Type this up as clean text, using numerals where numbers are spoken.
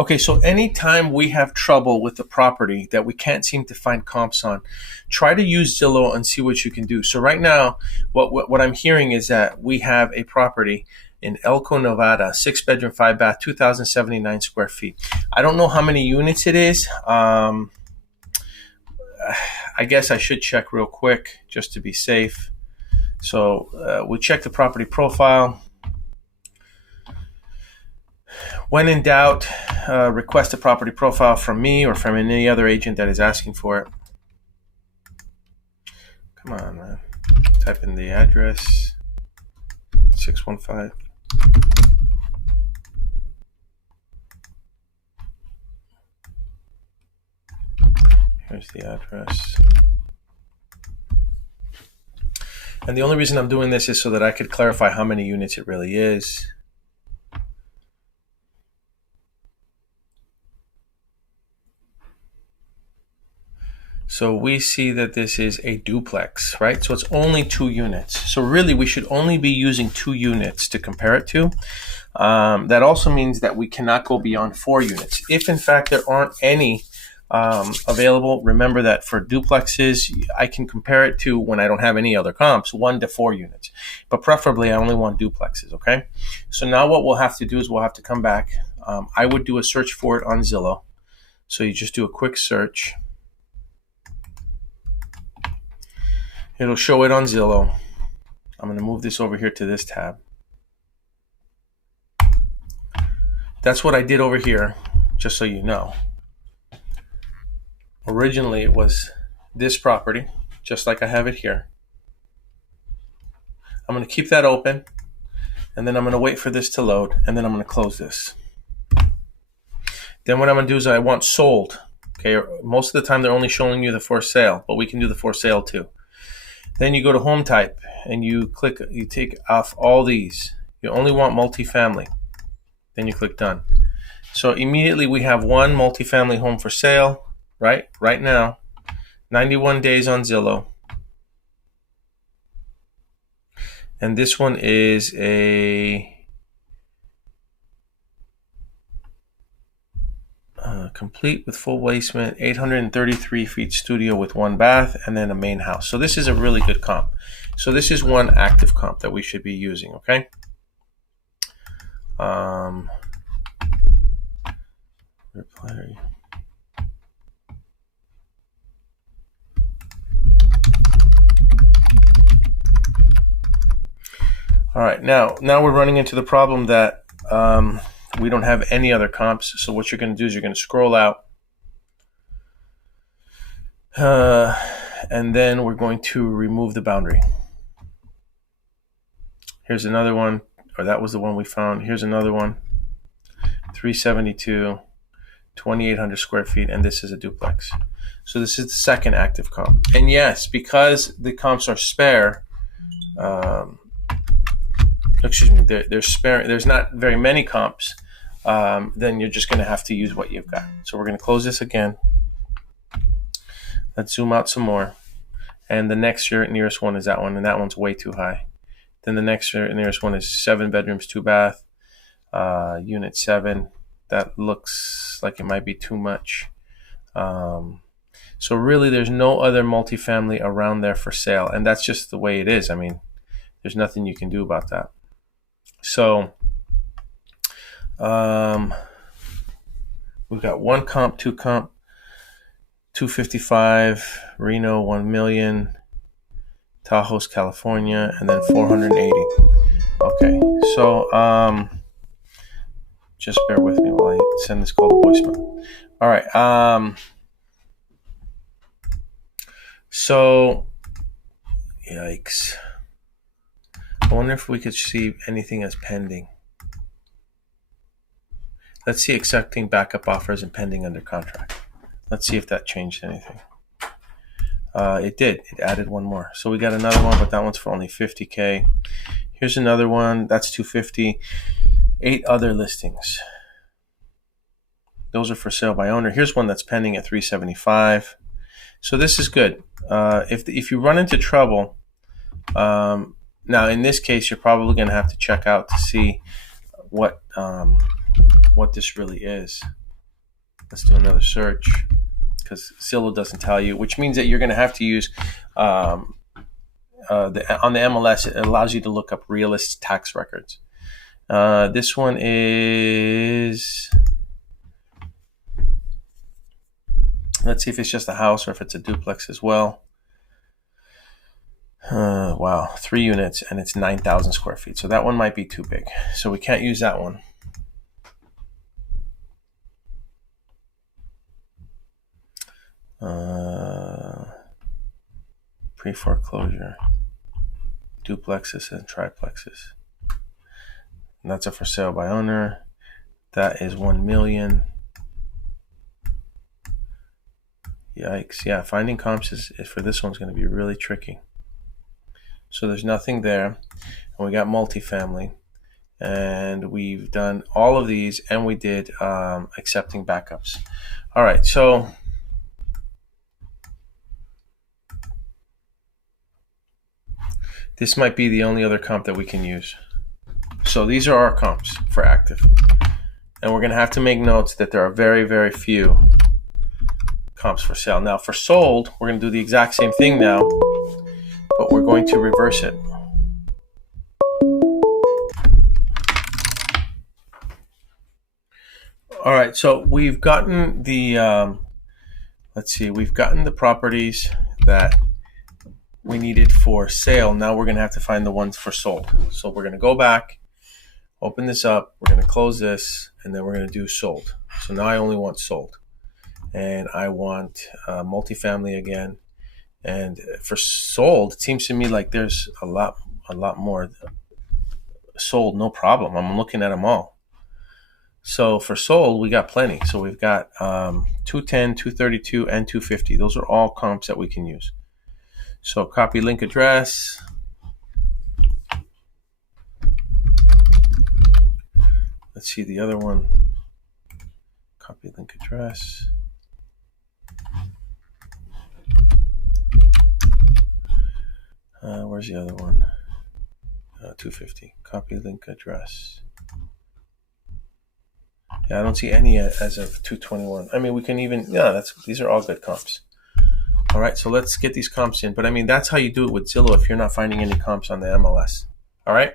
Okay, so anytime we have trouble with the property that we can't seem to find comps on, try to use Zillow and see what you can do. So right now, what I'm hearing is that we have a property in Elko, Nevada, 6 bedroom, 5 bath, 2,079 square feet. I don't know how many units it is. I guess I should check real quick just to be safe. So we check the property profile. When in doubt, request a property profile from me or from any other agent that is asking for it. Come on, man. Type in the address. 615. Here's the address. And the only reason I'm doing this is so that I could clarify how many units it really is. So we see that this is a duplex, right? So it's only 2 units. So really we should only be using 2 units to compare it to. That also means that we cannot go beyond 4 units. If in fact there aren't any available, remember that for duplexes, I can compare it to, when I don't have any other comps, 1 to 4 units. But preferably I only want duplexes, okay? So now what we'll have to do is we'll have to come back. I would do a search for it on Zillow. So you just do a quick search. It'll show it on Zillow. I'm going to move this over here to this tab. That's what I did over here, just so you know. Originally, it was this property, just like I have it here. I'm going to keep that open, and then I'm going to wait for this to load, and then I'm going to close this. Then what I'm going to do is I want sold. Okay, most of the time they're only showing you the for sale, but we can do the for sale too. Then you go to home type and you click, you take off all these. You only want multifamily. Then you click done. So immediately we have one multifamily home for sale, right now, 91 days on Zillow. And this one is a complete with full basement, 833 feet studio with 1 bath, and then a main house. So this is a really good comp. So this is one active comp that we should be using, okay? Reply. All right, now we're running into the problem that we don't have any other comps. So what you're going to do is you're going to scroll out, and then we're going to remove the boundary. Here's another one, or that was the one we found. Here's another one, 372, 2,800 square feet, and this is a duplex. So this is the second active comp. And yes, because the comps are spare, excuse me, they're spare. There's not very many comps. Then you're just going to have to use what you've got. So we're going to close this again. Let's zoom out some more. And the next nearest one is that one, and that one's way too high. Then the next nearest one is 7 bedrooms, 2 bath, unit 7. That looks like it might be too much. So really, there's no other multifamily around there for sale, and that's just the way it is. I mean, there's nothing you can do about that. So we've got 1 comp, 2 comp, 255, Reno, 1 million, Tahoe, California, and then 480. Okay, so just bear with me while I send this call to voicemail. All right, so yikes. I wonder if we could see anything as pending. Let's see accepting backup offers and pending under contract. Let's see if that changed anything. It did. It added one more. So we got another one, but that one's for only $50K. Here's another one. That's $250. 8 other listings. Those are for sale by owner. Here's one that's pending at $375. So this is good. If you run into trouble, now in this case, you're probably going to have to check out to see what this really is. Let's do another search because Zillow doesn't tell you, which means that you're going to have to use on the MLS. It allows you to look up realist tax records. This one is, let's see if it's just a house or if it's a duplex as well. Wow, 3 units and it's 9,000 square feet. So that one might be too big. So we can't use that one. Pre-foreclosure, duplexes and triplexes. And that's a for sale by owner. That is 1 million. Yikes. Yeah, finding comps is for this one's going to be really tricky. So there's nothing there. And we got multifamily. And we've done all of these, and we did accepting backups. All right, so this might be the only other comp that we can use. So these are our comps for active. And we're going to have to make notes that there are very, very few comps for sale. Now for sold, we're going to do the exact same thing now, but we're going to reverse it. All right, so we've gotten the, we've gotten the properties that we needed for sale. Now we're going to have to find the ones for sold. So we're going to go back, open this up, we're going to close this, and then we're going to do sold. So now I only want sold. And I want multifamily again. And for sold, it seems to me like there's a lot more sold, no problem. I'm looking at them all. So for sold, we got plenty. So we've got 210, 232, and 250. Those are all comps that we can use. So copy link address. Let's see the other one. Copy link address. Where's the other one? 250. Copy link address. Yeah, I don't see any as of 221. I mean, we can even, yeah, these are all good comps. All right, so let's get these comps in. But I mean, that's how you do it with Zillow if you're not finding any comps on the MLS. All right.